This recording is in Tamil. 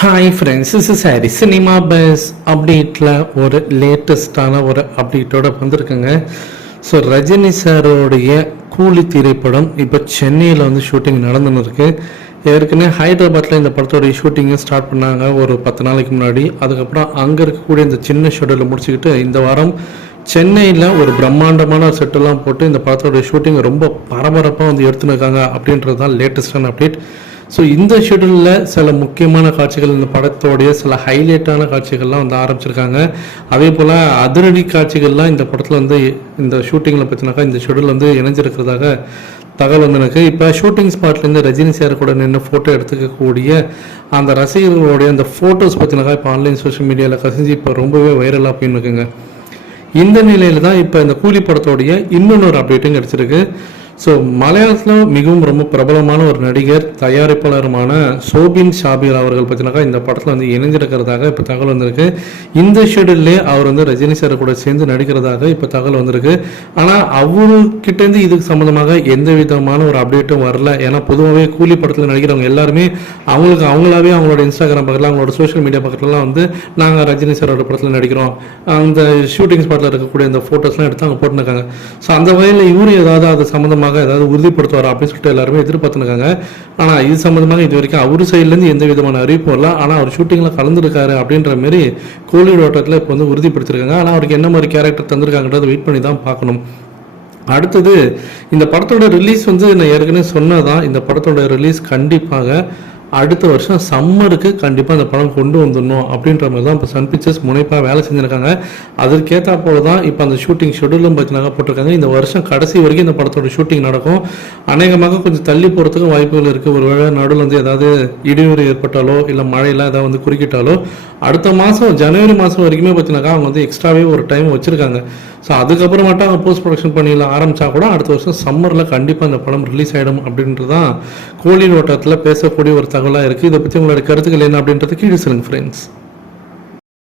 ஹாய் ஃப்ரெண்ட்ஸ் இஸ் சாரி சினிமா பஸ் அப்டேட்டில் ஒரு லேட்டஸ்டான ஒரு அப்டேட்டோட வந்திருக்குங்க. ஸோ ரஜினி சாரோடைய கூலி திரைப்படம் இப்போ சென்னையில் வந்து ஷூட்டிங் நடந்துன்னு இருக்குது ஏற்கனவே ஹைதராபாத்தில் இந்த படத்தோடைய ஷூட்டிங்கை ஸ்டார்ட் பண்ணாங்க ஒரு பத்து நாளைக்கு முன்னாடி. அதுக்கப்புறம் அங்கே இருக்கக்கூடிய இந்த சின்ன ஷெடியூலை முடிச்சுக்கிட்டு இந்த வாரம் சென்னையில் ஒரு பிரம்மாண்டமான செட்டெல்லாம் போட்டு இந்த படத்தோடைய ஷூட்டிங் ரொம்ப பரபரப்பாக வந்து எடுத்துன்னு இருக்காங்க அப்படின்றது தான் லேட்டஸ்டான அப்டேட் ஸோ இந்த ஷெடியூலில் சில முக்கியமான காட்சிகள் இந்த படத்தோடைய சில ஹைலைட்டான காட்சிகள்லாம் வந்து ஆரம்பிச்சிருக்காங்க. அதே போல் அதிரடி காட்சிகள்லாம் இந்த படத்தில் வந்து இந்த ஷூட்டிங்கில் பார்த்தினாக்கா இந்த ஷெடியூல் வந்து இணைஞ்சிருக்கிறதாக தகவல் வந்து எனக்கு இப்போ ஷூட்டிங் ஸ்பாட்லேருந்து ரஜினி சார் கூட நின்று ஃபோட்டோ எடுத்துக்கக்கூடிய அந்த ரசிகர்களுடைய அந்த ஃபோட்டோஸ் பார்த்தினாக்கா இப்போ ஆன்லைன் சோஷியல் மீடியாவில் கசிஞ்சு இப்போ ரொம்பவே வைரலாக போயின்னு இருக்குங்க. இந்த நிலையில் தான் இப்போ இந்த கூலி படத்தோடைய இன்னொன்று அப்டேட்டும் கிடச்சிருக்கு. ஸோ மலையாளத்தில் மிகவும் ரொம்ப பிரபலமான ஒரு நடிகர் தயாரிப்பாளருமான சோபின் ஷாபீர் அவர்கள் பற்றினாக்கா இந்த படத்தில் வந்து இணைஞ்சிருக்கிறதாக இப்போ தகவல் வந்திருக்கு. இந்த ஷெடியூல்லே அவர் வந்து ரஜினி சார் கூட சேர்ந்து நடிக்கிறதாக இப்போ தகவல் வந்திருக்கு. ஆனால் அவருக்கிட்டேருந்து இதுக்கு சம்மந்தமாக எந்த விதமான ஒரு அப்டேட்டும் வரல. ஏன்னா பொதுவாகவே கூலி படத்தில் நடிக்கிறவங்க எல்லாருமே அவங்களுக்கு அவங்களாவே அவங்களோட இன்ஸ்டாகிராம் பக்கத்தில் அவங்களோட சோஷியல் மீடியா பக்கத்துலலாம் வந்து நாங்கள் ரஜினி சாரோட படத்தில் நடிக்கிறோம். அந்த ஷூட்டிங் ஸ்பாட்டில் இருக்கக்கூடிய அந்த ஃபோட்டோஸ்லாம் எடுத்து அவங்க போட்டுருக்காங்க. ஸோ அந்த வகையில் இவரு ஏதாவது அது சம்மந்தமாக ஏதாவது உறுதிப்படுத்துவார் அப்படின்னு சொல்லிட்டு எல்லாருமே எதிர்பார்த்துருக்காங்க. ஆனால் இது சம்மந்தமாக இது வரைக்கும் அவர் சைட்லேருந்து எந்த விதமான அறிவிப்பும் இல்லை. ஆனால் அவர் ஷூட்டிங்கில் கலந்துருக்காரு அப்படின்ற மாரி கோலிவுட் ஓட்டத்தில் இப்போ வந்து உறுதிப்படுத்திருக்காங்க. ஆனால் அவருக்கு என்ன மாதிரி கேரக்டர் தந்திருக்காங்கன்றதை வெயிட் பண்ணி தான் பார்க்கணும். அடுத்தது இந்த படத்தோட ரிலீஸ் வந்து நான் ஏற்கனவே சொன்னதான் இந்த படத்தோட ரிலீஸ் கண்டிப்பாக அடுத்த வருஷம் சம்மருக்கு கண்டிப்பாக அந்த படம் கொண்டு வந்துடணும் அப்படின்ற மாதிரி தான் இப்போ சன் பிக்சர்ஸ் முனைப்பாக வேலை செஞ்சுருக்காங்க. அதற்கேற்றா போல தான் இப்போ அந்த ஷூட்டிங் ஷெடியூலும் பார்த்தீங்கன்னா போட்டிருக்காங்க. இந்த வருஷம் கடைசி வரைக்கும் இந்த படத்தோட ஷூட்டிங் நடக்கும். அநேகமாக கொஞ்சம் தள்ளி போகிறதுக்கு வாய்ப்புகள் இருக்குது ஒருவேளை நடுவில் வந்து ஏதாவது இடையூறு ஏற்பட்டாலோ இல்லை மழையெல்லாம் ஏதாவது வந்து குறுக்கிட்டாலோ அடுத்த மாதம் ஜனவரி மாதம் வரைக்குமே பார்த்தீங்கன்னாக்கா அவங்க வந்து எக்ஸ்ட்ராவே ஒரு டைம் வச்சுருக்காங்க. ஸோ அதுக்கப்புறமாட்டா அவங்க போஸ்ட் ப்ரொடக்ஷன் பண்ணியில் ஆரம்பித்தா கூட அடுத்த வருஷம் சம்மரில் கண்டிப்பாக அந்த படம் ரிலீஸ் ஆகிடும் அப்படின்றது தான் கோழி நோட்டத்தில் பேசக்கூடிய ஒரு தகவலாக இருக்குது இதை பற்றி உங்களோட கருத்துக்கள் என்ன அப்படின்றது கீழே சொல்லுங்கள் ஃப்ரெண்ட்ஸ்